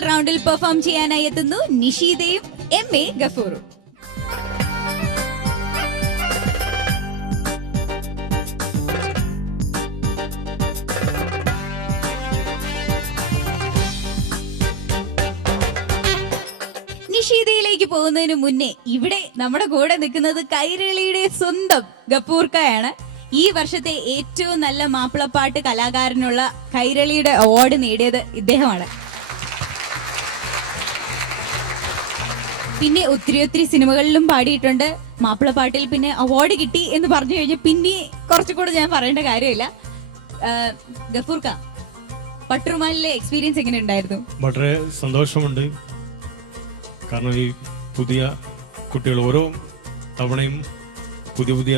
Final റൗണ്ടിൽ perform ചെയ്യാനായി എത്തുന്നു നിഷീദയും MA ഗഫൂറും. നിഷീദയിലേക്ക് പോകുന്നതിന് മുന്നേ ഇവിടെ നമ്മുടെ കൂടെ നിൽക്കുന്നത് കൈരളിയുടെ സ്വന്തം ഗഫൂർക്കയാണ്. ഈ വർഷത്തെ ഏറ്റവും നല്ല മാപ്പിളപ്പാട്ട് കലാകാരനുള്ള കൈരളിയുടെ അവാർഡ് നേടിയത് ഇദ്ദേഹമാണ്. പിന്നെ ഒത്തിരി സിനിമകളിലും പാടിയിട്ടുണ്ട്. മാപ്പിളപ്പാട്ടിൽ പിന്നെ അവാർഡ് കിട്ടി എന്ന് പറഞ്ഞു കഴിഞ്ഞാൽ പിന്നെ കുറച്ചുകൂടെ ഞാൻ പറയേണ്ട കാര്യമില്ല. ഗഫൂർക്ക, പട്ടുറുമാലിലെ എക്സ്പീരിയൻസ് എങ്ങനെ ഉണ്ടായിരുന്നു? വളരെ സന്തോഷമുണ്ട്. കാരണം ഈ പുതിയ കുട്ടികൾ ഓരോ തവണയും പുതിയ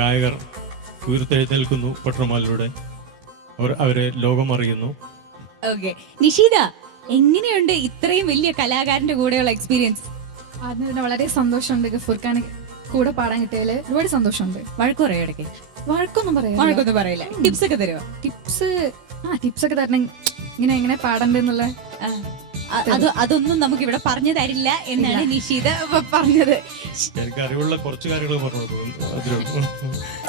ഗായകർ ഉയർത്തെഴുന്നേൽക്കുന്നു. പട്ടുറുമാലിലൂടെ അവരെ ലോകം അറിയുന്നു. ഓക്കെ, നിഷീദ, എങ്ങനെയുണ്ട് ഇത്രയും വലിയ കലാകാരന്റെ കൂടെയുള്ള എക്സ്പീരിയൻസ്? അതിന് വളരെ സന്തോഷമുണ്ട്. ഗഫൂർഖാന് കൂടെ പാടാൻ കിട്ടിയാല് ഒരുപാട് സന്തോഷമുണ്ട്. വഴക്ക് പറയോ ഇടയ്ക്ക്? വഴക്കൊന്നും പറയില്ല. ടിപ്സ് ഒക്കെ തരുമോ? ടിപ്സ് ഒക്കെ തരണം, ഇങ്ങനെ പാടണ്ടെന്നുള്ള. അതൊന്നും നമുക്ക് ഇവിടെ പറഞ്ഞു തരില്ല എന്നാണ് നിഷീദ പറഞ്ഞത്. എനിക്ക് അറിവുള്ള കുറച്ച് കാര്യങ്ങൾ പറഞ്ഞു.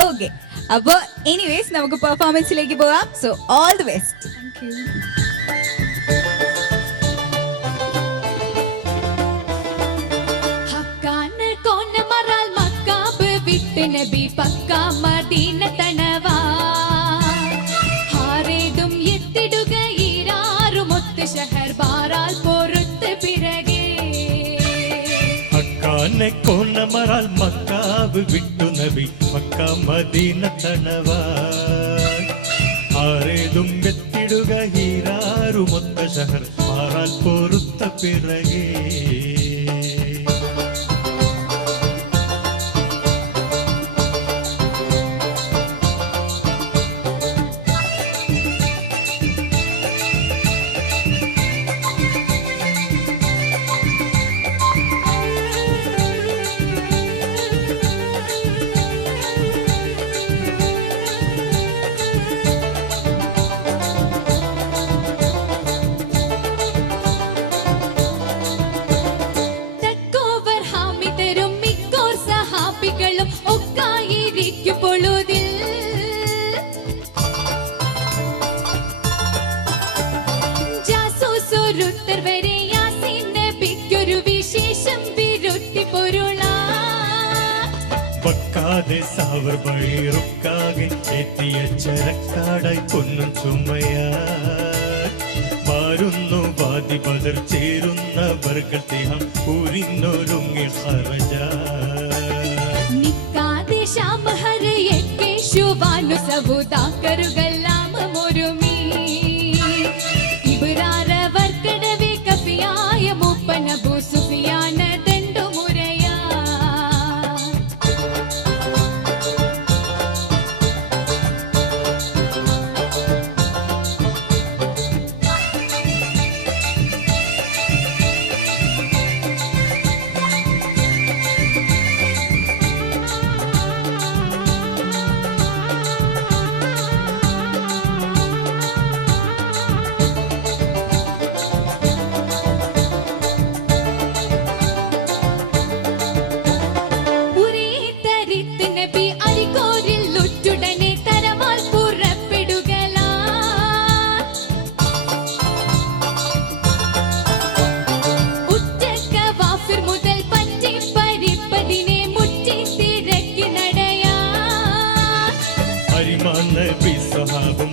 ഓക്കെ, അപ്പോ എനിവേസ് നമുക്ക് പെർഫോമൻസിലേക്ക് പോകാം. So all the best. നബി പക്ക മദീന തണവാ ഹാരേതും എത്തിടുക ഈരാറുമൊത്ത് ഷഹർ ബാറാൽ പൊറുത്ത് പിറകെ അക്കാനെ കോണമറാൽ മക്കാബ് വിട്ടു നബി പക്ക മദീന തണവാ ഹാരേതും എത്തിടുക ഈരാറുമൊത്ത് ഷഹർ ബാറാൽ പൊറുത്ത പിറകെ സാവർ വഴി റുക്കാകെ എത്തിയ ചരക്കാടായി പൊന്നും ചുമയാ മാറുന്നു വാദി ബദർ ചേരുന്ന വർഗത്തിഹം ഊരിന്നൊരുങ്ങി ഹറജ നിക്കാതെ ശാം ഹരയക്കെ ശുഭാനു സബുദാക്കറുകളാം ഒരുമി ഇബ്രാര വർക്കടവേ കഫിയായ മൂപ്പന അബൂ സുഫിയാന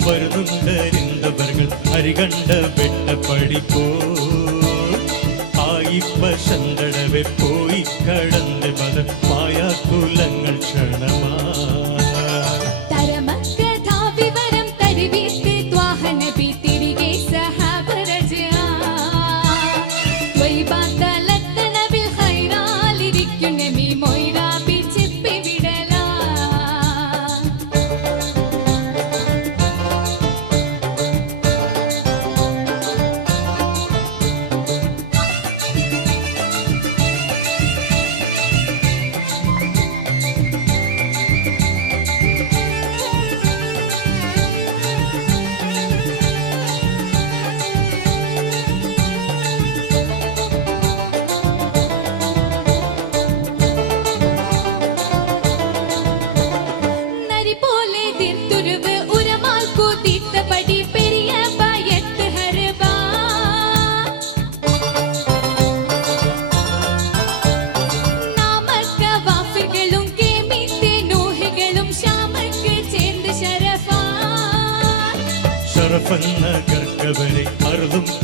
വരുന്നുണ്ടരിന്തവർകൾ അരികണ്ട വെട്ടപ്പടി പോ ആയിപ്പ ശന്തടവെ പോയി കടന്ന് പല പായാക്കുലങ്ങൾ ക്ഷണമാ വിവരം തരുവീത്ത് ത്വാഹന ബി തിരികെ സഹാബരജ വൈബാതലത്തനവിൽ ഖൈറാലിരിക്കുന്ന മീ മൊയ്റാ ബി ചിപ്പി വിടലാ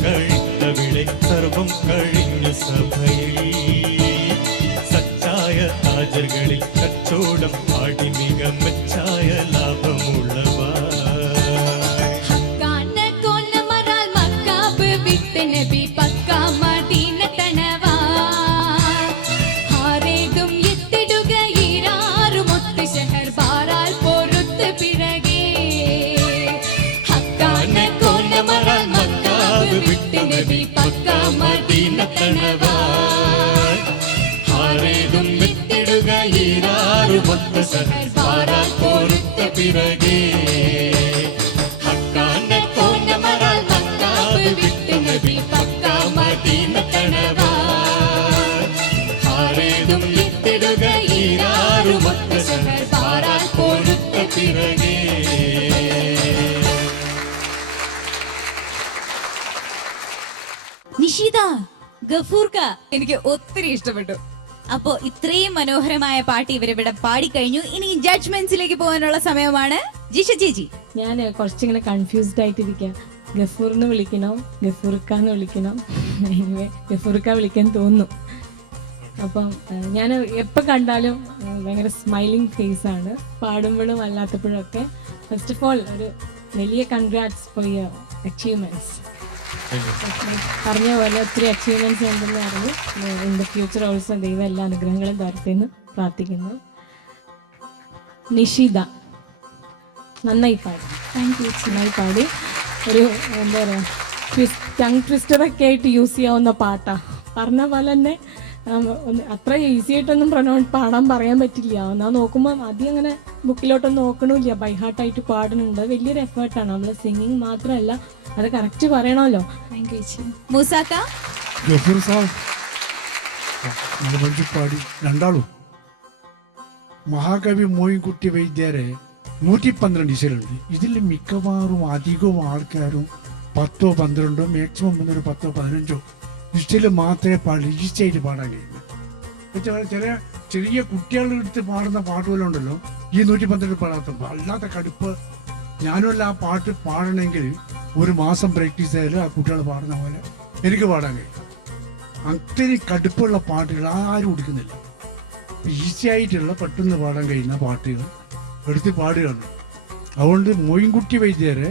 കഴിത്തവിടെ സർവം കഴിഞ്ഞ സഭയിൽ സച്ചായ താജർകളിൽ കച്ചോടം പാടി മിക മെച്ചായ ലാഭമുള്ളവ കാന കോന മറാൽ മക്കാബ് വിട്ട് നബി പക്കാ മദീന തണവാ ഹാരേതും എത്തിടുക ഈരാറു മുത്ത് ഷഹർ ബാറാൽ പൊറുത്ത് പിറകെ ഹക്കാന കോന മറാൽ മക്കാബ് വിട്ട് നബി പക്കാ മദീന തണവാ ഹാരേതും എത്തിടുക ഈരാറു മുത്ത് ഷഹർ ബാറാൽ പൊറുത്ത പിറകെ ഹക്കാന കോന മറാൽ മക്കാബ് വിട്ട് നബി പക്കാ മദീന തണവാ ഹാരേതും എത്തിടുക ഈരാറു മുത്ത് ഷഹർ ബാറാൽ പൊറുത്ത പിറകെ. നിഷിത, ഗഫൂർക്ക എനിക്ക് ഒത്തിരി ഇഷ്ടപ്പെട്ടു. അപ്പോ ഇത്രയും മനോഹരമായ പാട്ട് ഇവരിവിടെ പാടിക്കഴിഞ്ഞു. ഇനി ജഡ്ജ്മെന്റ്സിലേക്ക് പോകാനുള്ള സമയമാണ്. ജിഷ ചേച്ചി, ഞാൻ കുറച്ചിങ്ങനെ കൺഫ്യൂസ്ഡ് ആയിട്ടിരിക്കാം. ഗഫൂറിന് വിളിക്കണോ ഗഫൂർക്കാന്ന് വിളിക്കണോ? എനിവേ ഗഫൂർക്ക വിളിക്കാൻ തോന്നുന്നു. അപ്പം ഞാൻ എപ്പോൾ കണ്ടാലും ഭയങ്കര സ്മൈലിംഗ് ഫേസ് ആണ്, പാടുമ്പോഴും അല്ലാത്തപ്പോഴും ഒക്കെ. ഫസ്റ്റ് ഓഫ് ഓൾ ഒരു വലിയ കൺഗ്രാറ്റ്സ് ഫോർ യുവർ അച്ചീവ്മെന്റ്സ്. പറഞ്ഞ പോലെ ഒത്തിരി അച്ചീവ്മെന്റ്സ് ഉണ്ടെന്ന് അറിഞ്ഞു. ഇൻ ദ ഫ്യൂച്ചർ ഓൾസോ ദൈവം എല്ലാ അനുഗ്രഹങ്ങളും തരട്ടെന്ന് പ്രാർത്ഥിക്കുന്നു. നിഷിത നന്നായി പാടി. Thank you. നന്നായി പാടി. ഒരു എന്താ പറയുക, ടങ് ട്വിസ്റ്ററൊക്കെ ആയിട്ട് യൂസ് ചെയ്യാവുന്ന പാട്ടാ. പറഞ്ഞ പോലെ തന്നെ അത്ര ഈസി ആയിട്ടൊന്നും പാടാൻ പറയാൻ പറ്റില്ല. എന്നാൽ നോക്കുമ്പോൾ ആദ്യം അങ്ങനെ ബുക്കിലോട്ടൊന്നും നോക്കണില്ല, ബൈഹാർട്ടായിട്ട് പാടുന്നുണ്ട്. വലിയൊരു എഫേർട്ടാണ്. നമ്മൾ സിംഗിങ് മാത്രമല്ല, അത് കറക്റ്റ് പറയണമല്ലോ. താങ്ക് യു ചേച്ചി. മൂസാക്ക, ഗഫൂർ സാബ് നല്ല മനുഷ്യ പാടി. രണ്ടാളും മഹാകവി മോയിൻകുട്ടി വൈദ്യരെ 112 ഇസലുണ്ട്. ഇതിൽ മിക്കവാറും അധികവും ആൾക്കാരും 10 12 മാക്സിമം 10 15 ഇഷ്ടയിൽ മാത്രമേ പാടി ഈസിയായിട്ട് പാടാൻ കഴിയുള്ളൂ. ചില ചെറിയ കുട്ടികളുടെ അടുത്ത് പാടുന്ന പാട്ടുകളുണ്ടല്ലോ, ഈ 112 പാടാത്ത അല്ലാത്ത കടുപ്പ്. ഞാനുമല്ല ആ പാട്ട് പാടണമെങ്കിൽ 1 മാസം പ്രാക്ടീസ് ചെയ്താൽ ആ കുട്ടികൾ പാടുന്ന പോലെ എനിക്ക് പാടാൻ കഴിയും. അത്രയും കടുപ്പുള്ള പാട്ടുകൾ ആരും എടുക്കുന്നില്ല. ഈസി ആയിട്ടുള്ള പെട്ടെന്ന് പാടാൻ കഴിയുന്ന പാട്ടുകൾ എടുത്ത് പാടുകയാണ്. അതുകൊണ്ട് മോയിൻകുട്ടി വൈദ്യരെ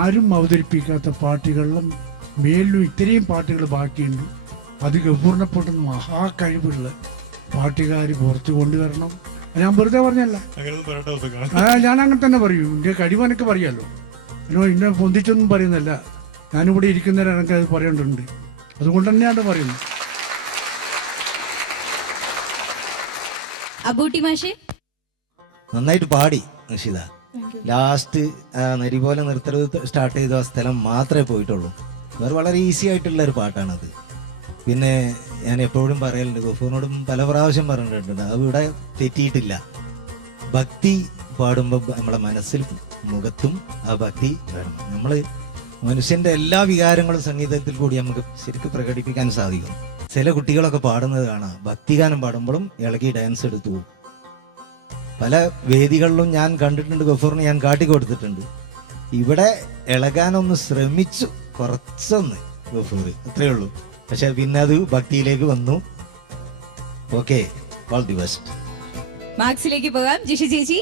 ആരും അവതരിപ്പിക്കാത്ത പാട്ടുകളിലും മേലിലും ഇത്രയും പാട്ടുകൾ ബാക്കിയുണ്ട്. അത് ഗഫൂറിനെപ്പെട്ട മഹാകഴിവുള്ള പാട്ടുകാർ പുറത്ത് കൊണ്ടുവരണം. ഞാൻ വെറുതെ പറഞ്ഞല്ല, ഞാൻ അങ്ങനെ തന്നെ പറയൂ. എൻ്റെ കഴിവനൊക്കെ പറയാമല്ലോ. എന്നെ പൊന്തിച്ചൊന്നും പറയുന്നില്ല. ഞാനിവിടെ ഇരിക്കുന്നവരെ എനിക്കത് പറയേണ്ടതുണ്ട്. അതുകൊണ്ട് തന്നെയാണ് പറയുന്നത്. അബൂട്ടി മാഷെ, നന്നായിട്ട് പാടി നിഷിത. ലാസ്റ്റ് നരി പോലെ നിർത്തരുത് സ്റ്റാർട്ട് ചെയ്ത സ്ഥലം മാത്രമേ പോയിട്ടുള്ളൂ. വേറെ വളരെ ഈസി ആയിട്ടുള്ള ഒരു പാട്ടാണത്. പിന്നെ ഞാൻ എപ്പോഴും പറയലുണ്ട്, ഗഫൂറിനോടും പല പ്രാവശ്യം പറഞ്ഞിട്ടുണ്ട്, അവിടെ തെറ്റിയിട്ടില്ല. ഭക്തി പാടുമ്പോൾ നമ്മളെ മനസ്സിൽ മുഖത്തും ആ ഭക്തി വേണം. നമ്മൾ മനുഷ്യന്റെ എല്ലാ വികാരങ്ങളും സംഗീതത്തിൽ കൂടി നമുക്ക് ശരിക്കും പ്രകടിപ്പിക്കാൻ സാധിക്കും. ചില കുട്ടികളൊക്കെ പാടുന്നത് കാണാം, ഭക്തിഗാനം പാടുമ്പോഴും ഇളകി ഡാൻസ് എടുത്തു പോകും. പല വേദികളിലും ഞാൻ കണ്ടിട്ടുണ്ട്, ഗഫൂറിന് ഞാൻ കാട്ടിക്കൊടുത്തിട്ടുണ്ട്. ഇവിടെ ഇളകാനൊന്ന് ശ്രമിച്ചു, കുറച്ചൊന്ന് ഗഫൂർ, അത്രയേ ഉള്ളൂ. പക്ഷെ പിന്നെ അത് ഭക്തിയിലേക്ക് വന്നു. Okay, all the best. മാർക്സിലേക്ക് പോകാം. ജിഷ ചേച്ചി,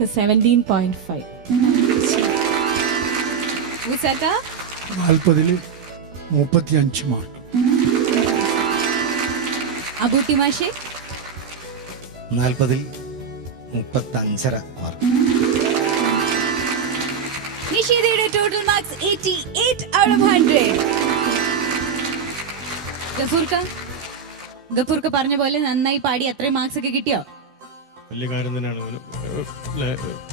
17.5. മൂസാക്ക, 40 35 മാർക്ക്. അബൂട്ടി മാഷെ, 40 35 മാർക്ക്. നിഷിതയുടെ ടോട്ടൽ മാർക്സ് 88 out of 100. ഗഫൂർക്ക പറഞ്ഞ പോലെ നന്നായി പാടി. അത്രയും മാർക്സ് ഒക്കെ കിട്ടിയോ? വലിയ കാര്യം തന്നെയാണ്.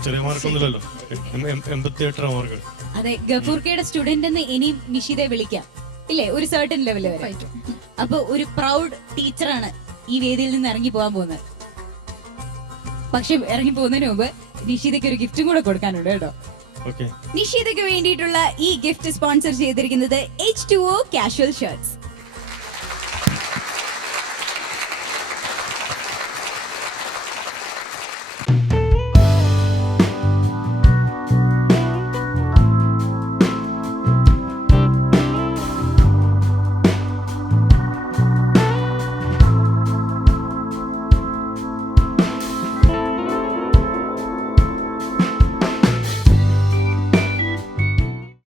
ചെറിയ മാർക്കൊന്നുമില്ലല്ലോ, 88 മാർക്ക്. അതെ, ഗഫൂർക്കയുടെ സ്റ്റുഡന്റ് എന്ന് ഇനിയും നിഷിതയെ വിളിക്കാം, ഇല്ലേ? ഒരു സർട്ടൻ ലെവൽ വരെ. അപ്പൊ ഒരു പ്രൗഡ് ടീച്ചറാണ് ഈ വേദിയിൽ നിന്ന് ഇറങ്ങി പോകാൻ പോകുന്നത്. പക്ഷെ ഇറങ്ങി പോകുന്നതിന് മുമ്പ് നിഷിതയ്ക്ക് ഒരു ഗിഫ്റ്റും കൂടെ കൊടുക്കാനുണ്ട് കേട്ടോ. നിഷിതയ്ക്ക് വേണ്ടിയിട്ടുള്ള ഈ ഗിഫ്റ്റ് സ്പോൺസർ ചെയ്തിരിക്കുന്നത് H2O കാഷ്വൽ ഷർട്ട്സ്.